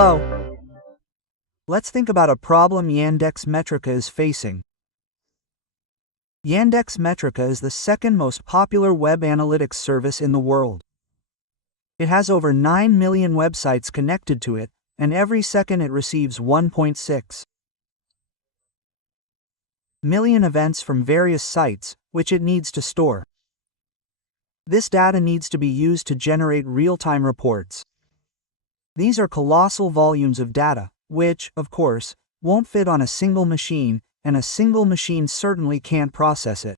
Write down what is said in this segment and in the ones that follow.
Hello. Let's think about a problem Yandex Metrica is facing. Yandex Metrica is the second most popular web analytics service in the world. It has over 9 million websites connected to it, and every second it receives 1.6 million events from various sites, which it needs to store. This data needs to be used to generate real-time reports. These are colossal volumes of data, which, of course, won't fit on a single machine, and a single machine certainly can't process it.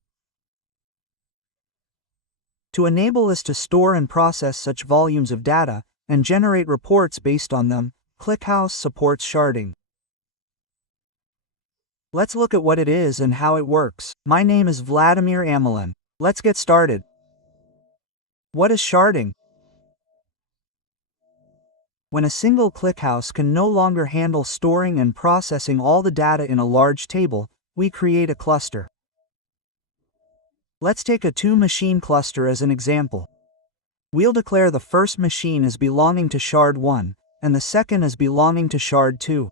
To enable us to store and process such volumes of data, and generate reports based on them, ClickHouse supports sharding. Let's look at what it is and how it works. My name is Vladimir Amelin. Let's get started. What is sharding? When a single ClickHouse can no longer handle storing and processing all the data in a large table, we create a cluster. Let's take a two-machine cluster as an example. We'll declare the first machine as belonging to shard 1, and the second as belonging to shard 2.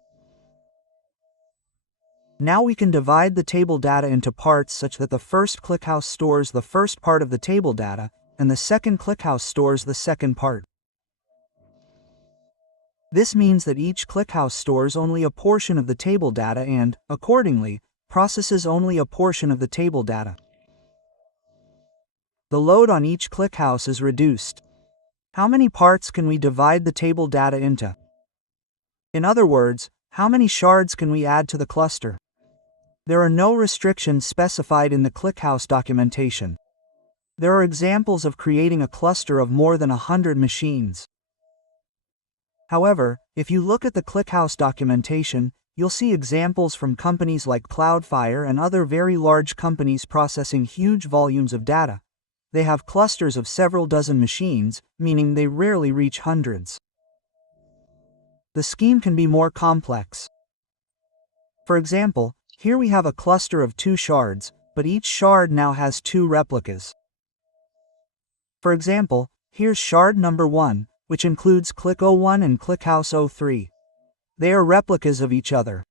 Now we can divide the table data into parts such that the first ClickHouse stores the first part of the table data, and the second ClickHouse stores the second part. This means that each ClickHouse stores only a portion of the table data and, accordingly, processes only a portion of the table data. The load on each ClickHouse is reduced. How many parts can we divide the table data into? In other words, how many shards can we add to the cluster? There are no restrictions specified in the ClickHouse documentation. There are examples of creating a cluster of more than 100 machines. However, if you look at the ClickHouse documentation, you'll see examples from companies like Cloudflare and other very large companies processing huge volumes of data. They have clusters of several dozen machines, meaning they rarely reach hundreds. The scheme can be more complex. For example, here we have a cluster of 2 shards, but each shard now has 2 replicas. For example, here's shard number 1, which includes Click01 and ClickHouse03. They are replicas of each other.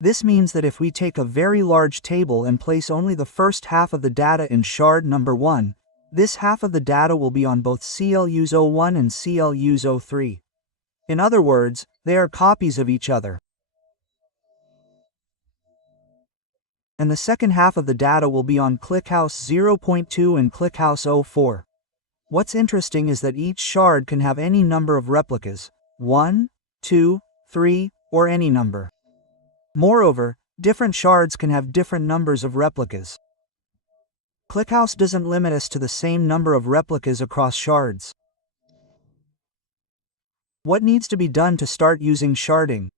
This means that if we take a very large table and place only the first half of the data in shard number 1, this half of the data will be on both CLUs01 and CLUs03. In other words, they are copies of each other. And the second half of the data will be on ClickHouse 0.2 and ClickHouse 04. What's interesting is that each shard can have any number of replicas, 1, 2, 3, or any number. Moreover, different shards can have different numbers of replicas. ClickHouse doesn't limit us to the same number of replicas across shards. What needs to be done to start using sharding?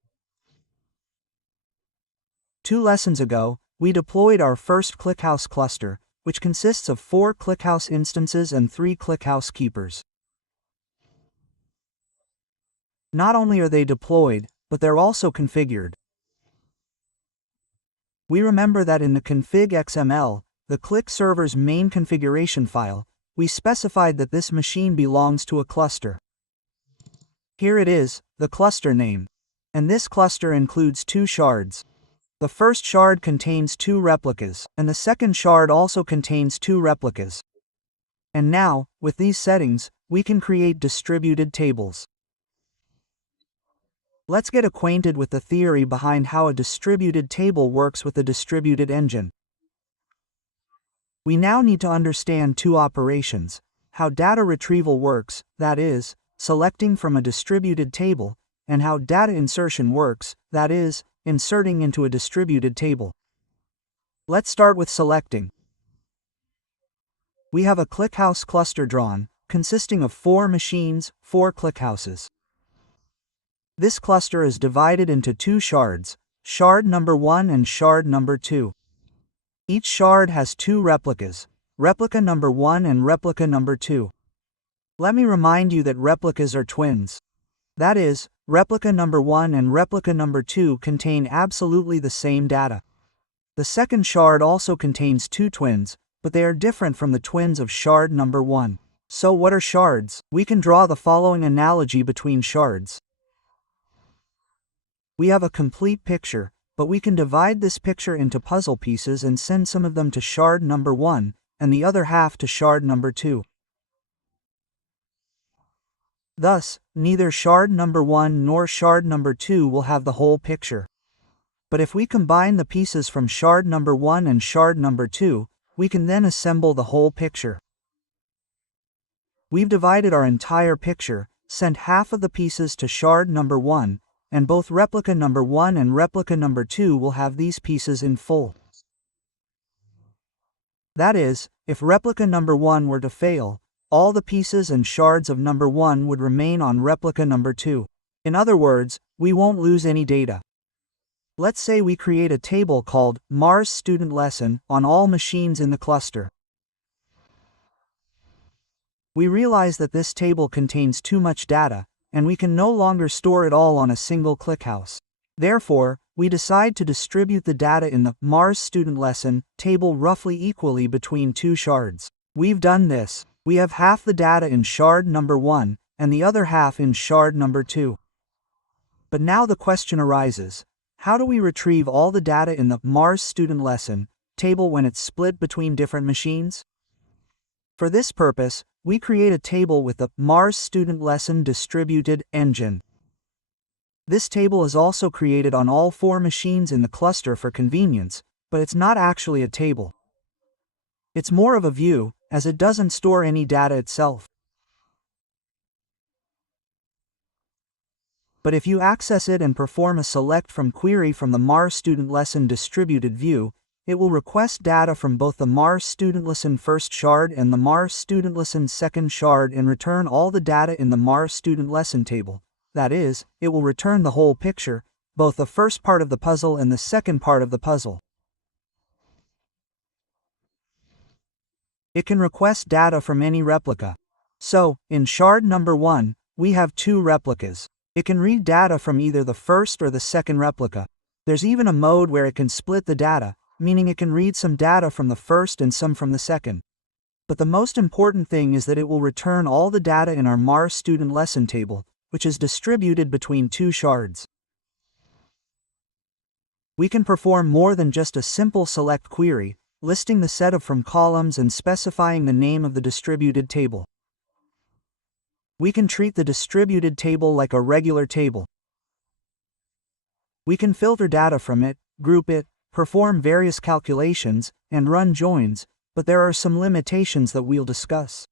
2 lessons ago, we deployed our first ClickHouse cluster, which consists of 4 ClickHouse instances and 3 ClickHouse keepers. Not only are they deployed, but they're also configured. We remember that in the config XML, the Click server's main configuration file, we specified that this machine belongs to a cluster. Here it is, the cluster name. And this cluster includes 2 shards. The first shard contains 2 replicas, and the second shard also contains 2 replicas. And now, with these settings, we can create distributed tables. Let's get acquainted with the theory behind how a distributed table works with the distributed engine. We now need to understand 2 operations: how data retrieval works, that is, selecting from a distributed table, and how data insertion works, that is, inserting into a distributed table. Let's start with selecting. We have a ClickHouse cluster drawn, consisting of 4 machines, 4 ClickHouses. This cluster is divided into 2 shards, shard number 1 and shard number 2. Each shard has 2 replicas, replica number 1 and replica number 2. Let me remind you that replicas are twins. That is, replica number 1 and replica number 2 contain absolutely the same data. The second shard also contains 2 twins, but they are different from the twins of shard number 1. So what are shards? We can draw the following analogy between shards. We have a complete picture, but we can divide this picture into puzzle pieces and send some of them to shard number 1, and the other half to shard number 2. Thus, neither shard number 1 nor shard number 2 will have the whole picture. But if we combine the pieces from shard number 1 and shard number 2, we can then assemble the whole picture. We've divided our entire picture, sent half of the pieces to shard number 1, and both replica number 1 and replica number 2 will have these pieces in full. That is, if replica number 1 were to fail, all the pieces and shards of number 1 would remain on replica number 2. In other words, we won't lose any data. Let's say we create a table called Mars Student Lesson on all machines in the cluster. We realize that this table contains too much data, and we can no longer store it all on a single ClickHouse. Therefore, we decide to distribute the data in the Mars Student Lesson table roughly equally between two shards. We've done this. We have half the data in shard number 1, and the other half in shard number 2. But now the question arises, how do we retrieve all the data in the Mars Student Lesson table when it's split between different machines? For this purpose, we create a table with the Mars Student Lesson Distributed Engine. This table is also created on all 4 machines in the cluster for convenience, but it's not actually a table. It's more of a view, as it doesn't store any data itself. But if you access it and perform a select from query from the Mars Student Lesson Distributed View, it will request data from both the Mars Student Lesson first shard and the Mars Student Lesson second shard and return all the data in the Mars Student Lesson table. That is, it will return the whole picture, both the first part of the puzzle and the second part of the puzzle. It can request data from any replica. So, in shard number 1, we have 2 replicas. It can read data from either the first or the second replica. There's even a mode where it can split the data, meaning it can read some data from the first and some from the second. But the most important thing is that it will return all the data in our Mars Student Lesson table, which is distributed between 2 shards. We can perform more than just a simple select query, listing the set of from columns and specifying the name of the distributed table. We can treat the distributed table like a regular table. We can filter data from it, group it, perform various calculations, and run joins, but there are some limitations that we'll discuss.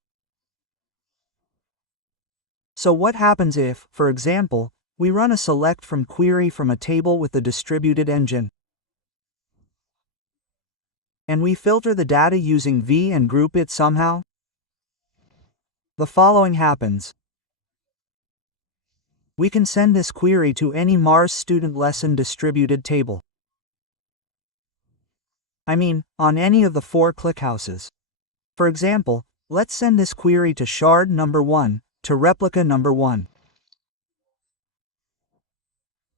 So what happens if, for example, we run a select from query from a table with the distributed engine? And we filter the data using V and group it somehow? The following happens. We can send this query to any Mars Student Lesson distributed table. I mean, on any of the 4 ClickHouses. For example, let's send this query to shard number 1, to replica number 1.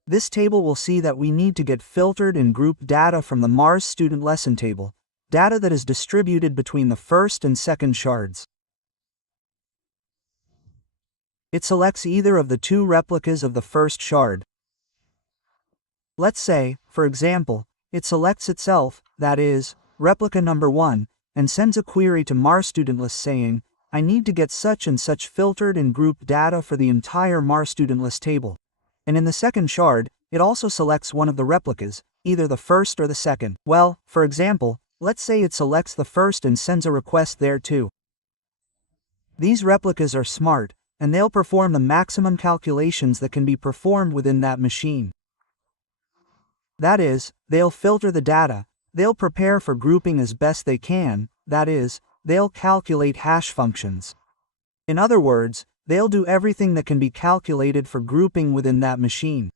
This table will see that we need to get filtered and grouped data from the Mars Student Lesson table, data that is distributed between the first and second shards. It selects either of the 2 replicas of the first shard. Let's say, for example, it selects itself, that is, replica number 1, and sends a query to Mars Student List saying, I need to get such and such filtered and grouped data for the entire Mars Student List table. And in the second shard, it also selects one of the replicas, either the first or the second. Well, for example, let's say it selects the first and sends a request there too. These replicas are smart, and they'll perform the maximum calculations that can be performed within that machine. That is, they'll filter the data, they'll prepare for grouping as best they can, that is, they'll calculate hash functions. In other words, they'll do everything that can be calculated for grouping within that machine.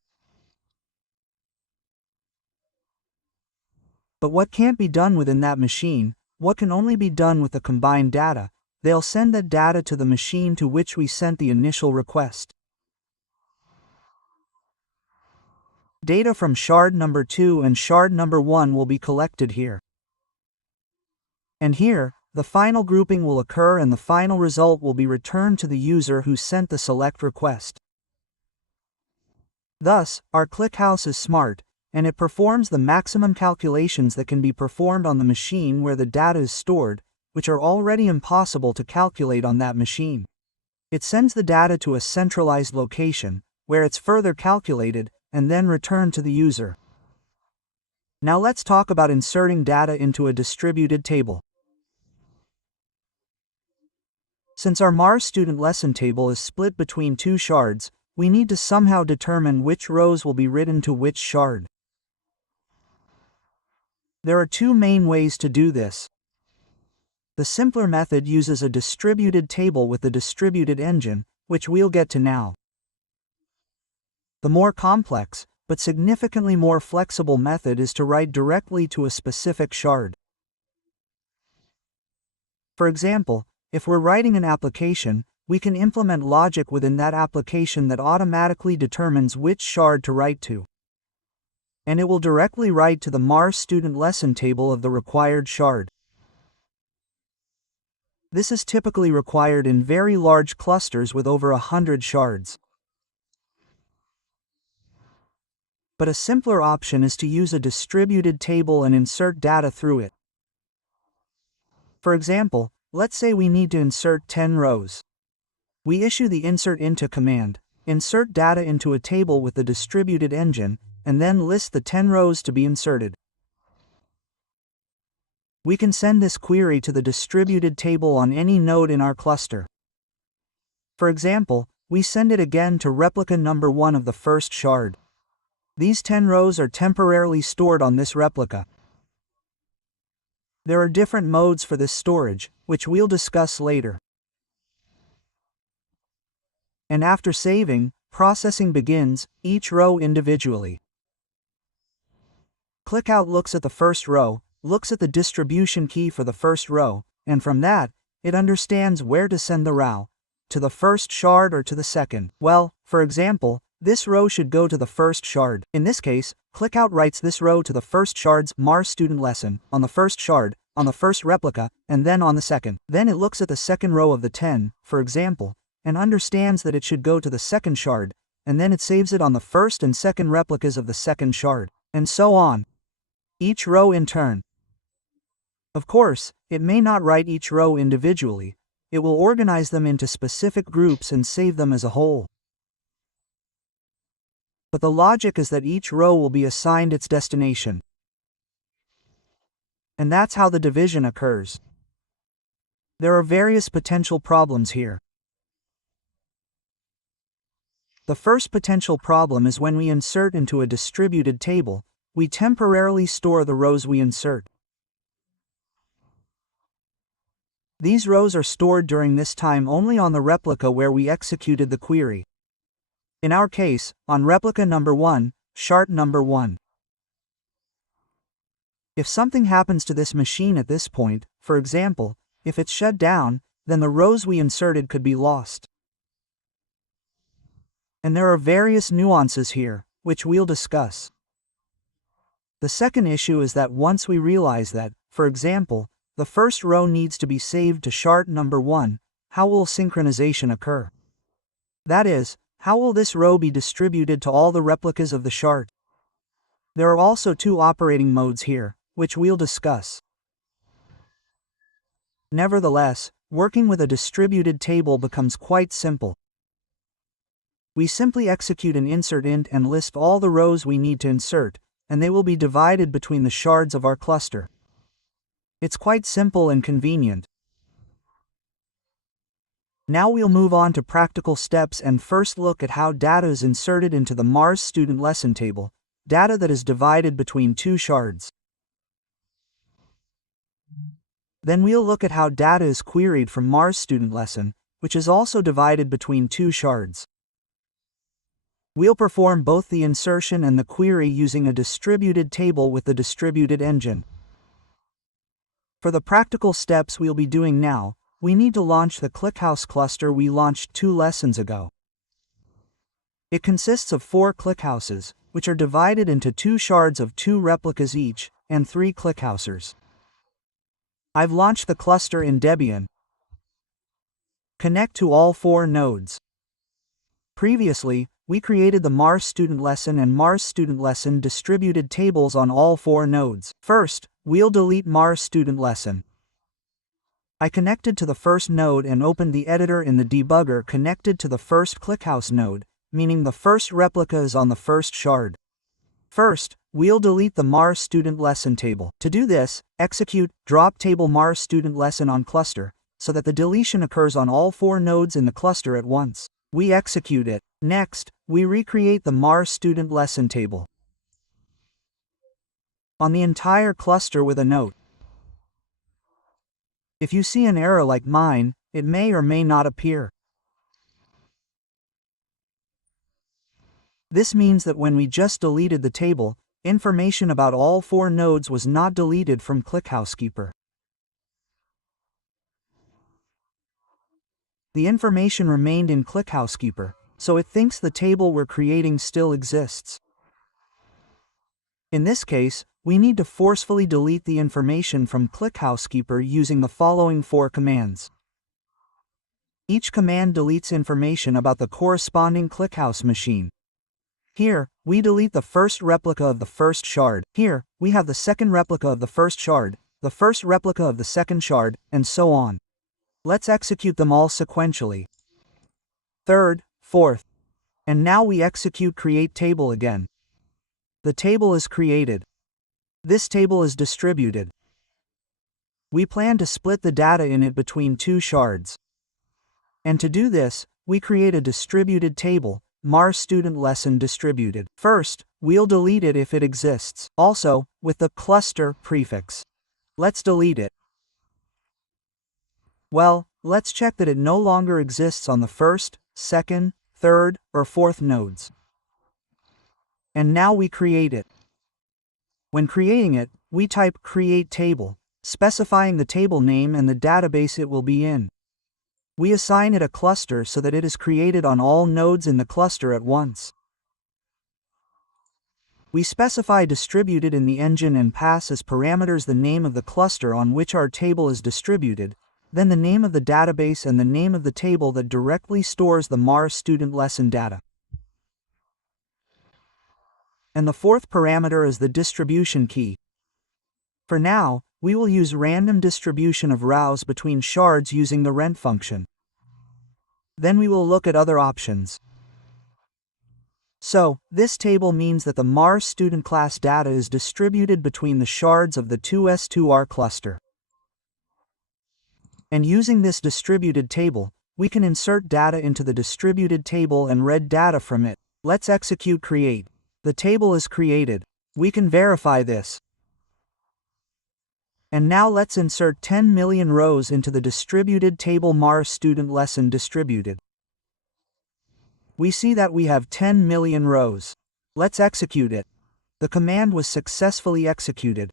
But what can't be done within that machine, what can only be done with the combined data, they'll send that data to the machine to which we sent the initial request. Data from shard number 2 and shard number 1 will be collected here. And here, the final grouping will occur and the final result will be returned to the user who sent the select request. Thus, our ClickHouse is smart, and it performs the maximum calculations that can be performed on the machine where the data is stored, which are already impossible to calculate on that machine. It sends the data to a centralized location, where it's further calculated, and then returned to the user. Now let's talk about inserting data into a distributed table. Since our Mars student lesson table is split between two shards, we need to somehow determine which rows will be written to which shard. There are two main ways to do this. The simpler method uses a distributed table with the distributed engine, which we'll get to now. The more complex, but significantly more flexible method is to write directly to a specific shard. For example, if we're writing an application, we can implement logic within that application that automatically determines which shard to write to. And it will directly write to the Mars student lesson table of the required shard. This is typically required in very large clusters with over 100 shards. But a simpler option is to use a distributed table and insert data through it. For example, let's say we need to insert 10 rows. We issue the insert into command, insert data into a table with the distributed engine, and then list the 10 rows to be inserted. We can send this query to the distributed table on any node in our cluster. For example, we send it again to replica number 1 of the first shard. These 10 rows are temporarily stored on this replica. There are different modes for this storage, which we'll discuss later. And after saving, processing begins, each row individually. ClickOut looks at the first row, looks at the distribution key for the first row, and from that, it understands where to send the row, to the first shard or to the second. Well, for example, this row should go to the first shard. In this case, ClickOut writes this row to the first shard's Mars student lesson, on the first shard, on the first replica, and then on the second. Then it looks at the second row of the 10, for example, and understands that it should go to the second shard, and then it saves it on the first and second replicas of the second shard, and so on. Each row in turn. Of course, it may not write each row individually. It will organize them into specific groups and save them as a whole. But the logic is that each row will be assigned its destination. And that's how the division occurs. There are various potential problems here. The first potential problem is when we insert into a distributed table, we temporarily store the rows we insert. These rows are stored during this time only on the replica where we executed the query. In our case, on replica number 1, shard number 1. If something happens to this machine at this point, for example, if it's shut down, then the rows we inserted could be lost. And there are various nuances here, which we'll discuss. The second issue is that once we realize that, for example, the first row needs to be saved to shard number 1, how will synchronization occur? That is, how will this row be distributed to all the replicas of the shard? There are also two operating modes here, which we'll discuss. Nevertheless, working with a distributed table becomes quite simple. We simply execute an insert int and list all the rows we need to insert, and they will be divided between the shards of our cluster. It's quite simple and convenient. Now we'll move on to practical steps and first look at how data is inserted into the Mars student lesson table, data that is divided between two shards. Then we'll look at how data is queried from Mars student lesson, which is also divided between two shards. We'll perform both the insertion and the query using a distributed table with the distributed engine. For the practical steps we'll be doing now, we need to launch the ClickHouse cluster we launched 2 lessons ago. It consists of 4 ClickHouses, which are divided into 2 shards of 2 replicas each, and 3 ClickHousers. I've launched the cluster in Debian. Connect to all 4 nodes. Previously, we created the Mars student lesson and Mars student lesson distributed tables on all 4 nodes. First, we'll delete Mars student lesson. I connected to the first node and opened the editor in the debugger connected to the first ClickHouse node, meaning the first replica is on the first shard. First, we'll delete the Mars student lesson table. To do this, execute drop table Mars student lesson on cluster, so that the deletion occurs on all 4 nodes in the cluster at once. We execute it. Next, we recreate the Mars student lesson table on the entire cluster with a note. If you see an error like mine, it may or may not appear. This means that when we just deleted the table, information about all 4 nodes was not deleted from ClickHousekeeper. The information remained in ClickHousekeeper, so it thinks the table we're creating still exists. In this case, we need to forcefully delete the information from ClickHousekeeper using the following 4 commands. Each command deletes information about the corresponding ClickHouse machine. Here, we delete the first replica of the first shard. Here, we have the second replica of the first shard, the first replica of the second shard, and so on. Let's execute them all sequentially. Third, fourth. And now we execute create table again. The table is created. This table is distributed. We plan to split the data in it between 2 shards. And to do this, we create a distributed table, Mars student lesson distributed. First, we'll delete it if it exists, also, with the cluster prefix. Let's delete it. Well, let's check that it no longer exists on the first, second, third, or fourth nodes. And now we create it. When creating it, we type create table, specifying the table name and the database it will be in. We assign it a cluster so that it is created on all nodes in the cluster at once. We specify distributed in the engine and pass as parameters the name of the cluster on which our table is distributed, then the name of the database and the name of the table that directly stores the Mars student lesson data. And the 4th parameter is the distribution key. For now, we will use random distribution of rows between shards using the rent function. Then we will look at other options. So, this table means that the Mars student class data is distributed between the shards of the 2S2R cluster. And using this distributed table, we can insert data into the distributed table and read data from it. Let's execute create. The table is created. We can verify this. And now let's insert 10 million rows into the distributed table Mars student lesson distributed. We see that we have 10 million rows. Let's execute it. The command was successfully executed.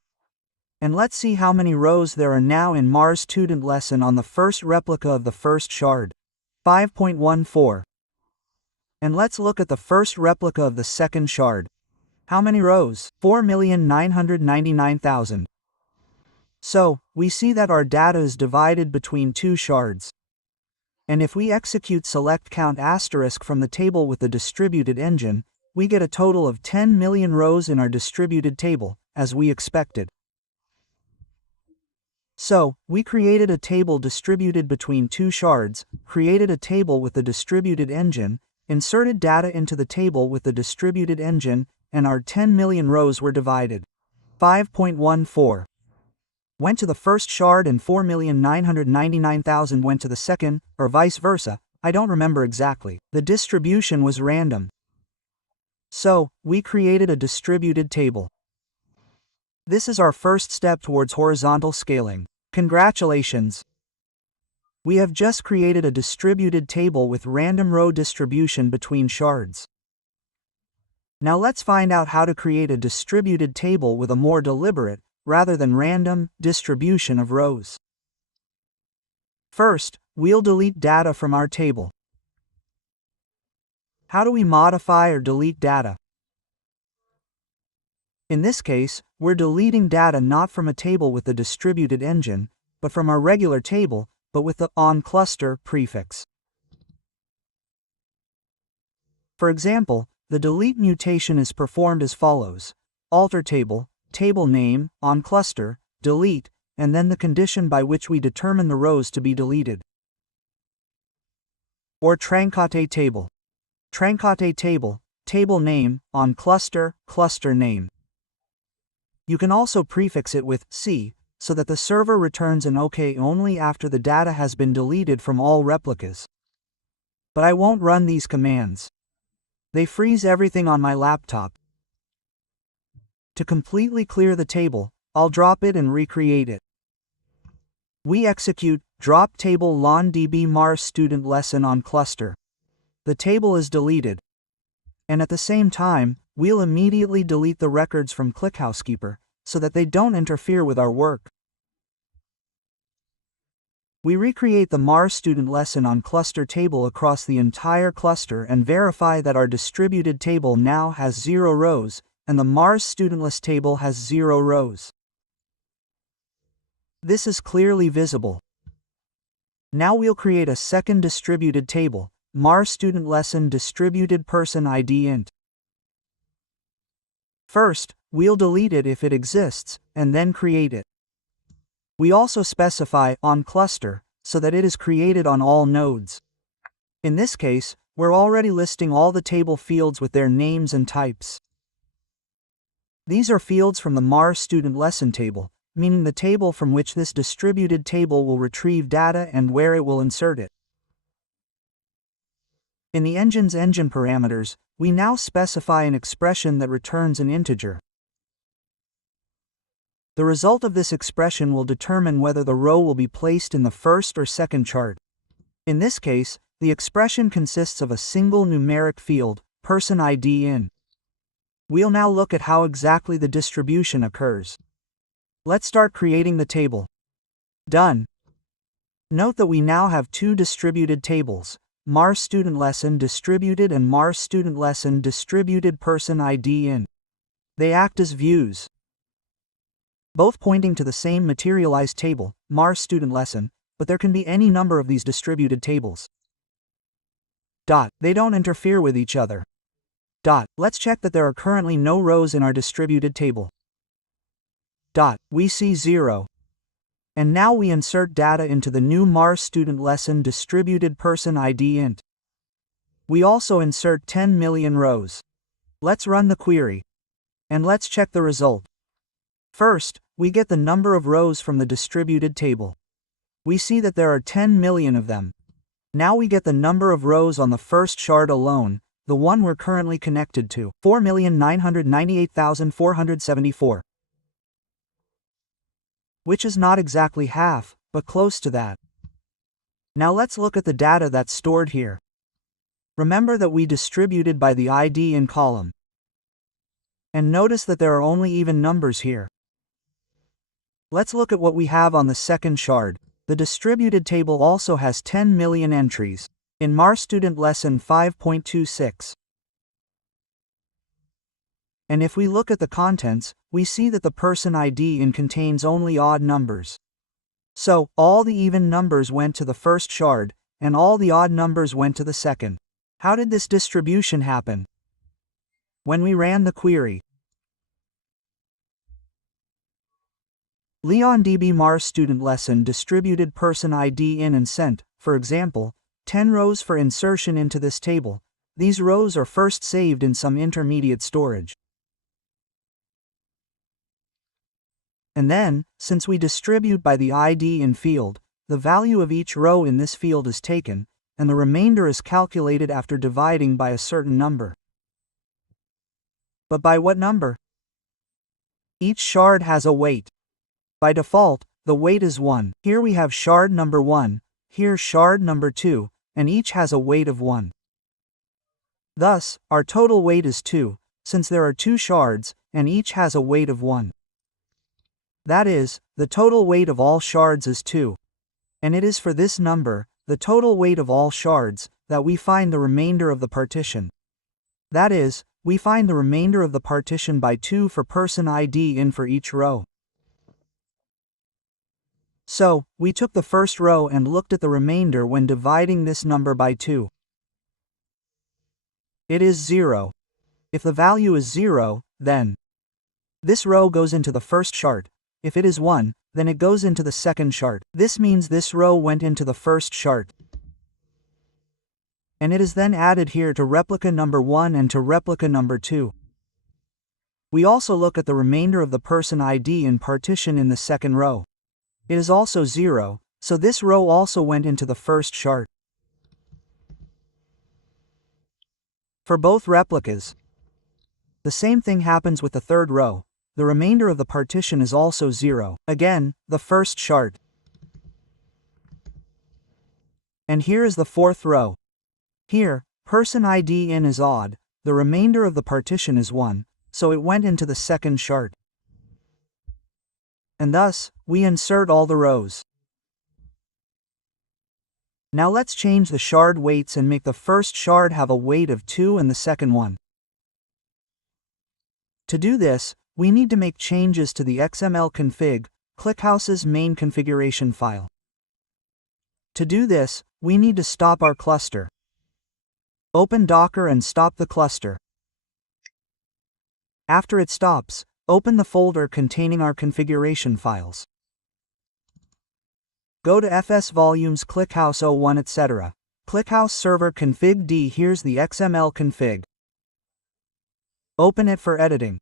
And let's see how many rows there are now in Mars student lesson on the first replica of the first shard. 5.14. And let's look at the first replica of the second shard. How many rows? 4,999,000. So, we see that our data is divided between 2 shards. And if we execute select count asterisk from the table with the distributed engine, we get a total of 10 million rows in our distributed table, as we expected. So, we created a table distributed between 2 shards, created a table with the distributed engine, inserted data into the table with the distributed engine, and our 10 million rows were divided. 5.14 went to the first shard and 4,999,000 went to the second, or vice versa, I don't remember exactly. The distribution was random. So, we created a distributed table. This is our first step towards horizontal scaling. Congratulations! We have just created a distributed table with random row distribution between shards. Now let's find out how to create a distributed table with a more deliberate, rather than random, distribution of rows. First, we'll delete data from our table. How do we modify or delete data? In this case, we're deleting data not from a table with the distributed engine, but from our regular table, but with the onCluster prefix. For example, the delete mutation is performed as follows: alter table, table name, onCluster, delete, and then the condition by which we determine the rows to be deleted. Or trancate table. Trancate table, table name, onCluster, cluster name. You can also prefix it with C, so that the server returns an OK only after the data has been deleted from all replicas. But I won't run these commands. They freeze everything on my laptop. To completely clear the table, I'll drop it and recreate it. We execute drop table lon db mars student lesson onCluster. The table is deleted. And at the same time, we'll immediately delete the records from ClickHousekeeper, so that they don't interfere with our work. We recreate the Mars student lesson onCluster table across the entire cluster and verify that our distributed table now has 0 rows, and the Mars student list table has 0 rows. This is clearly visible. Now we'll create a second distributed table, Mars student lesson distributed person ID int. First, we'll delete it if it exists, and then create it. We also specify onCluster, so that it is created on all nodes. In this case, we're already listing all the table fields with their names and types. These are fields from the Mars student lesson table, meaning the table from which this distributed table will retrieve data and where it will insert it. In the engine's engine parameters, we now specify an expression that returns an integer. The result of this expression will determine whether the row will be placed in the first or second chart. In this case, the expression consists of a single numeric field, person ID in. We'll now look at how exactly the distribution occurs. Let's start creating the table. Done. Note that we now have 2 distributed tables, Mars student lesson distributed and Mars student lesson distributed person ID in. They act as views, both pointing to the same materialized table, Mars student lesson, but there can be any number of these distributed tables. They don't interfere with each other. Let's check that there are currently no rows in our distributed table. We see 0. And now we insert data into the new Mars student lesson distributed person ID int. We also insert 10 million rows. Let's run the query. And let's check the result. First, we get the number of rows from the distributed table. We see that there are 10 million of them. Now we get the number of rows on the first shard alone, the one we're currently connected to, 4,998,474. Which is not exactly half, but close to that. Now let's look at the data that's stored here. Remember that we distributed by the ID in column. And notice that there are only even numbers here. Let's look at what we have on the second shard. The distributed table also has 10 million entries, in Mars student lesson 5.26. And if we look at the contents, we see that the person ID in contains only odd numbers. So, all the even numbers went to the first shard, and all the odd numbers went to the second. How did this distribution happen? When we ran the query, LeonDB Mars student lesson distributed person ID in and sent, for example, 10 rows for insertion into this table. These rows are first saved in some intermediate storage. And then, since we distribute by the ID in field, the value of each row in this field is taken, and the remainder is calculated after dividing by a certain number. But by what number? Each shard has a weight. By default, the weight is 1. Here we have shard number 1, here shard number 2, and each has a weight of 1. Thus, our total weight is 2, since there are 2 shards, and each has a weight of 1. That is, the total weight of all shards is 2. And it is for this number, the total weight of all shards, that we find the remainder of the partition. That is, we find the remainder of the partition by 2 for person ID in for each row. So, we took the first row and looked at the remainder when dividing this number by 2. It is 0. If the value is 0, then this row goes into the first chart. If it is 1, then it goes into the second chart. This means this row went into the first chart, and it is then added here to replica number 1 and to replica number 2. We also look at the remainder of the person ID in partition in the second row. It is also 0, so this row also went into the first chart. For both replicas, the same thing happens with the third row. The remainder of the partition is also 0. Again, the first chart. And here is the fourth row. Here, person ID in is odd, the remainder of the partition is 1, so it went into the second chart. And thus, we insert all the rows. Now let's change the shard weights and make the first shard have a weight of 2 and the second one. To do this, we need to make changes to the XML config, ClickHouse's main configuration file. To do this, we need to stop our cluster. Open Docker and stop the cluster. After it stops, open the folder containing our configuration files. Go to FS Volumes ClickHouse 01 etc. ClickHouse Server Config D. Here's the XML config. Open it for editing.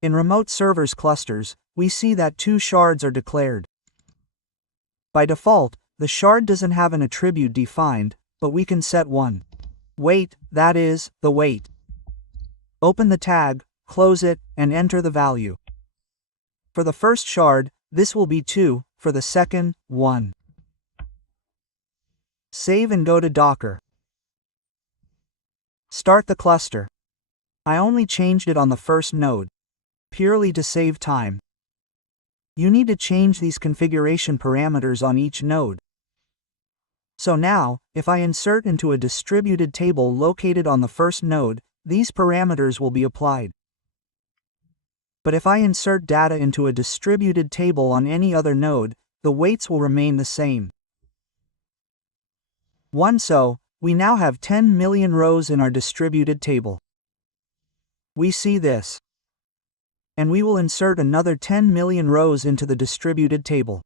In remote servers clusters, we see that 2 shards are declared. By default, the shard doesn't have an attribute defined, but we can set one. Weight, that is, the weight. Open the tag, close it, and enter the value. For the first shard, this will be 2, for the second, 1. Save and go to Docker. Start the cluster. I only changed it on the first node, purely to save time. You need to change these configuration parameters on each node. So now, if I insert into a distributed table located on the first node, these parameters will be applied. But if I insert data into a distributed table on any other node, the weights will remain the same. So, we now have 10 million rows in our distributed table. We see this. And we will insert another 10 million rows into the distributed table.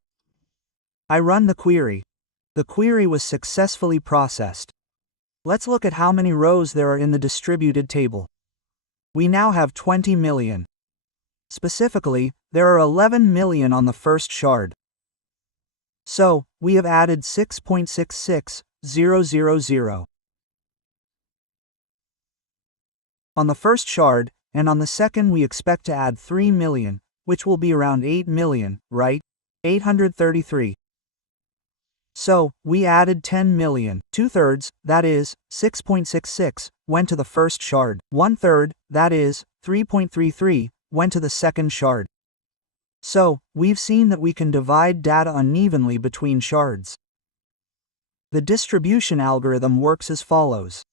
I run the query. The query was successfully processed. Let's look at how many rows there are in the distributed table. We now have 20 million. Specifically, there are 11 million on the first shard. So, we have added 6.66000 on the first shard, and on the second we expect to add 3 million, which will be around 8 million, right? 833. So, we added 10 million. 2/3, that is, 6.66, went to the first shard. 1/3, that is, 3.33, went to the second shard. So, we've seen that we can divide data unevenly between shards. The distribution algorithm works as follows.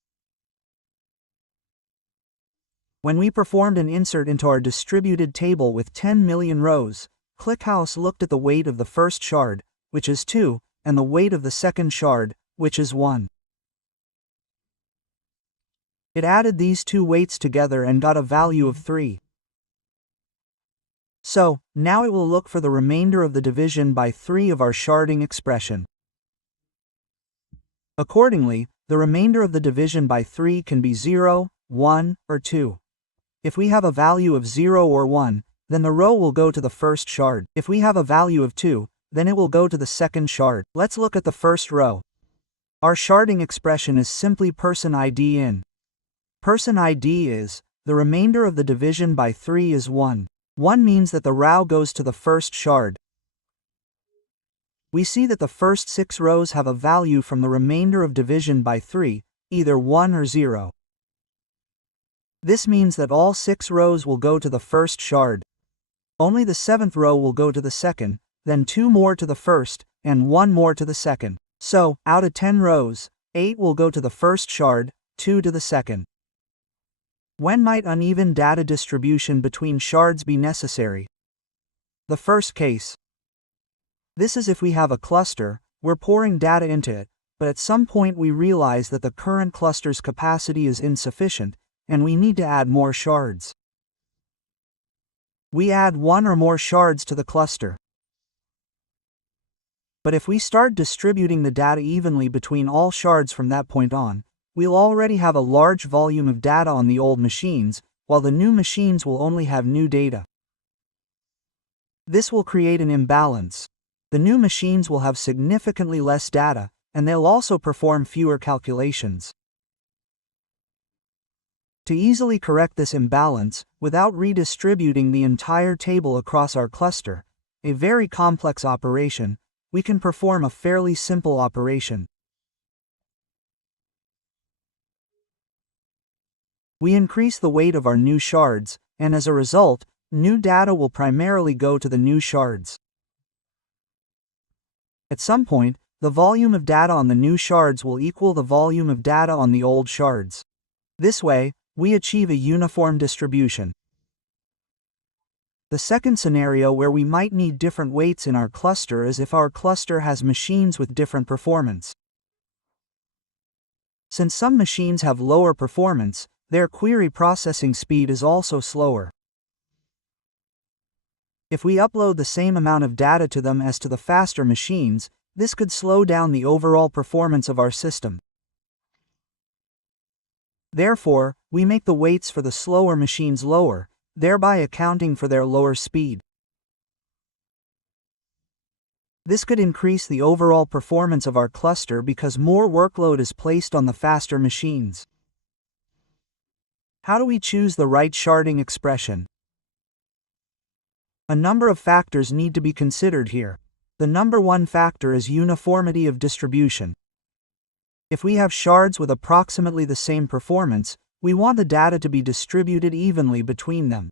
When we performed an insert into our distributed table with 10 million rows, ClickHouse looked at the weight of the first shard, which is 2, and the weight of the second shard, which is 1. It added these two weights together and got a value of 3. So, now it will look for the remainder of the division by 3 of our sharding expression. Accordingly, the remainder of the division by 3 can be 0, 1, or 2. If we have a value of 0 or 1, then the row will go to the first shard. If we have a value of 2, then it will go to the second shard. Let's look at the first row. Our sharding expression is simply person ID in. Person ID is, the remainder of the division by 3 is 1. 1 means that the row goes to the first shard. We see that the first 6 rows have a value from the remainder of division by 3, either 1 or 0. This means that all 6 rows will go to the first shard. Only the 7th row will go to the second, then 2 more to the first, and 1 more to the second. So, out of 10 rows, 8 will go to the first shard, 2 to the second. When might uneven data distribution between shards be necessary? The first case. This is if we have a cluster, we're pouring data into it, but at some point we realize that the current cluster's capacity is insufficient, and we need to add more shards. We add one or more shards to the cluster. But if we start distributing the data evenly between all shards from that point on, we'll already have a large volume of data on the old machines, while the new machines will only have new data. This will create an imbalance. The new machines will have significantly less data, and they'll also perform fewer calculations. To easily correct this imbalance, without redistributing the entire table across our cluster, a very complex operation, we can perform a fairly simple operation. We increase the weight of our new shards, and as a result, new data will primarily go to the new shards. At some point, the volume of data on the new shards will equal the volume of data on the old shards. This way, we achieve a uniform distribution. The second scenario where we might need different weights in our cluster is if our cluster has machines with different performance. Since some machines have lower performance, their query processing speed is also slower. If we upload the same amount of data to them as to the faster machines, this could slow down the overall performance of our system. Therefore, we make the weights for the slower machines lower, thereby accounting for their lower speed. This could increase the overall performance of our cluster because more workload is placed on the faster machines. How do we choose the right sharding expression? A number of factors need to be considered here. The number one factor is uniformity of distribution. If we have shards with approximately the same performance, we want the data to be distributed evenly between them.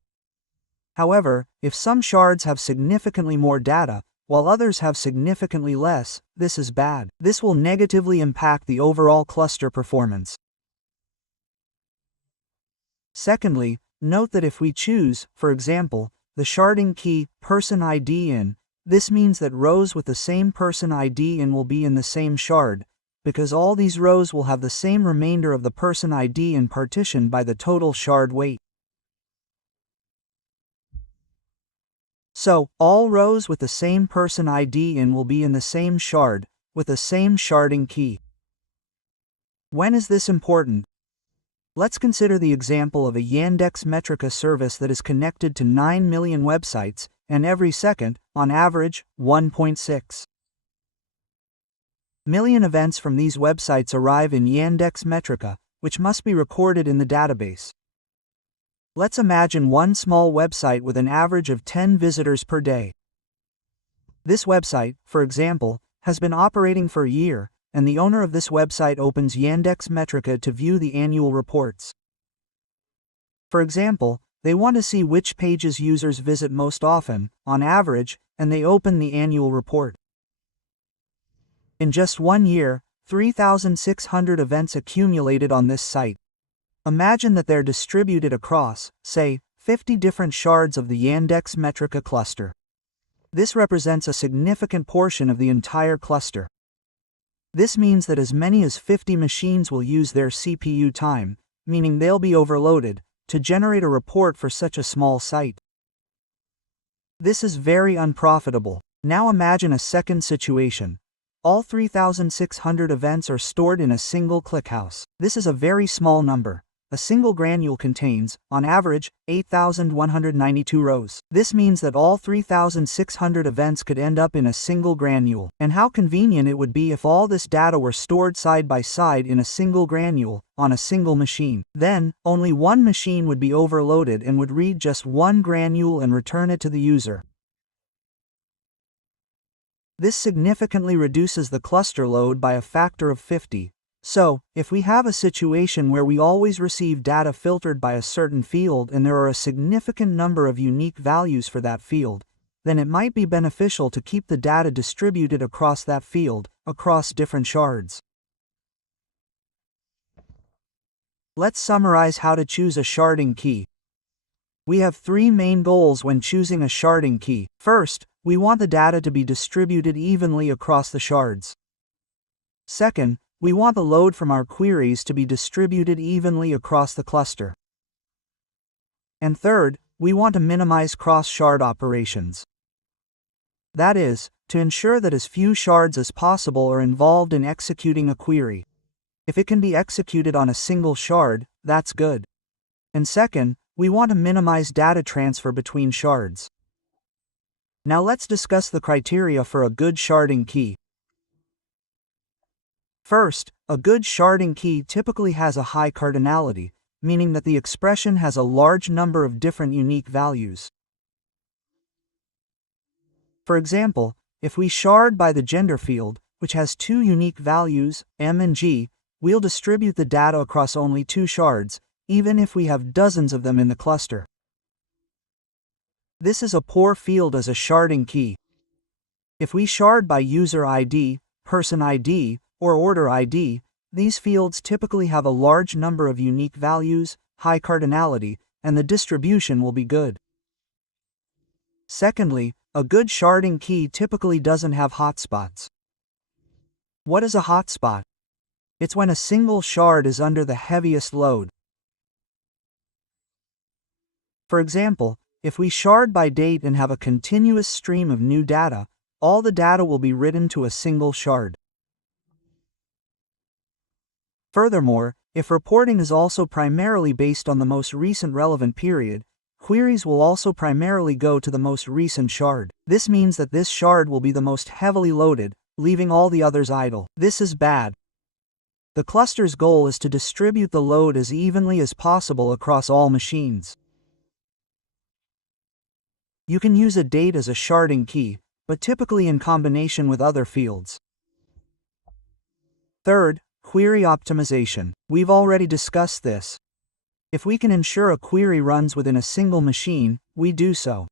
However, if some shards have significantly more data, while others have significantly less, this is bad. This will negatively impact the overall cluster performance. Secondly, note that if we choose, for example, the sharding key person ID in, this means that rows with the same person ID in will be in the same shard, because all these rows will have the same remainder of the person ID in partition by the total shard weight. So, all rows with the same person ID in will be in the same shard, with the same sharding key. When is this important? Let's consider the example of a Yandex Metrica service that is connected to 9 million websites, and every second, on average, 1.6 million events from these websites arrive in Yandex Metrica, which must be recorded in the database. Let's imagine one small website with an average of 10 visitors per day. This website, for example, has been operating for a year, and the owner of this website opens Yandex Metrica to view the annual reports. For example, they want to see which pages users visit most often, on average, and they open the annual report. In just 1 year, 3,600 events accumulated on this site. Imagine that they're distributed across, say, 50 different shards of the Yandex Metrica cluster. This represents a significant portion of the entire cluster. This means that as many as 50 machines will use their CPU time, meaning they'll be overloaded, to generate a report for such a small site. This is very unprofitable. Now imagine a second situation. All 3,600 events are stored in a single ClickHouse. This is a very small number. A single granule contains, on average, 8,192 rows. This means that all 3,600 events could end up in a single granule. And how convenient it would be if all this data were stored side by side in a single granule, on a single machine. Then, only one machine would be overloaded and would read just one granule and return it to the user. This significantly reduces the cluster load by a factor of 50. So, if we have a situation where we always receive data filtered by a certain field and there are a significant number of unique values for that field, then it might be beneficial to keep the data distributed across that field, across different shards. Let's summarize how to choose a sharding key. We have 3 main goals when choosing a sharding key. First, we want the data to be distributed evenly across the shards. Second, we want the load from our queries to be distributed evenly across the cluster. And third, we want to minimize cross-shard operations. That is, to ensure that as few shards as possible are involved in executing a query. If it can be executed on a single shard, that's good. And second, we want to minimize data transfer between shards. Now let's discuss the criteria for a good sharding key. First, a good sharding key typically has a high cardinality, meaning that the expression has a large number of different unique values. For example, if we shard by the gender field, which has two unique values, M and G, we'll distribute the data across only two shards, even if we have dozens of them in the cluster. This is a poor field as a sharding key. If we shard by user ID, person ID, or order ID, these fields typically have a large number of unique values, high cardinality, and the distribution will be good. Secondly, a good sharding key typically doesn't have hotspots. What is a hotspot? It's when a single shard is under the heaviest load. For example, if we shard by date and have a continuous stream of new data, all the data will be written to a single shard. Furthermore, if reporting is also primarily based on the most recent relevant period, queries will also primarily go to the most recent shard. This means that this shard will be the most heavily loaded, leaving all the others idle. This is bad. The cluster's goal is to distribute the load as evenly as possible across all machines. You can use a date as a sharding key, but typically in combination with other fields. Third, query optimization. We've already discussed this. If we can ensure a query runs within a single machine, we do so.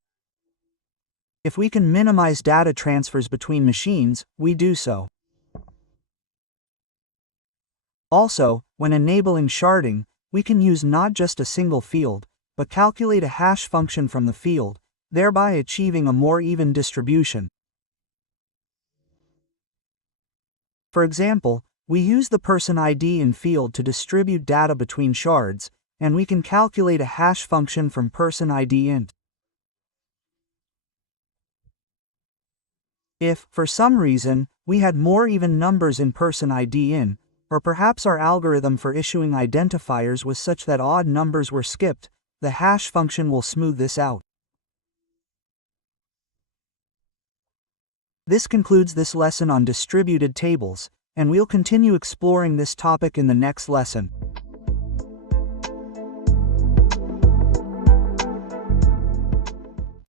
If we can minimize data transfers between machines, we do so. Also, when enabling sharding, we can use not just a single field, but calculate a hash function from the field, thereby achieving a more even distribution. For example, we use the person ID in field to distribute data between shards, and we can calculate a hash function from person ID int. If, for some reason, we had more even numbers in person ID in, or perhaps our algorithm for issuing identifiers was such that odd numbers were skipped, the hash function will smooth this out. This concludes this lesson on distributed tables, and we'll continue exploring this topic in the next lesson.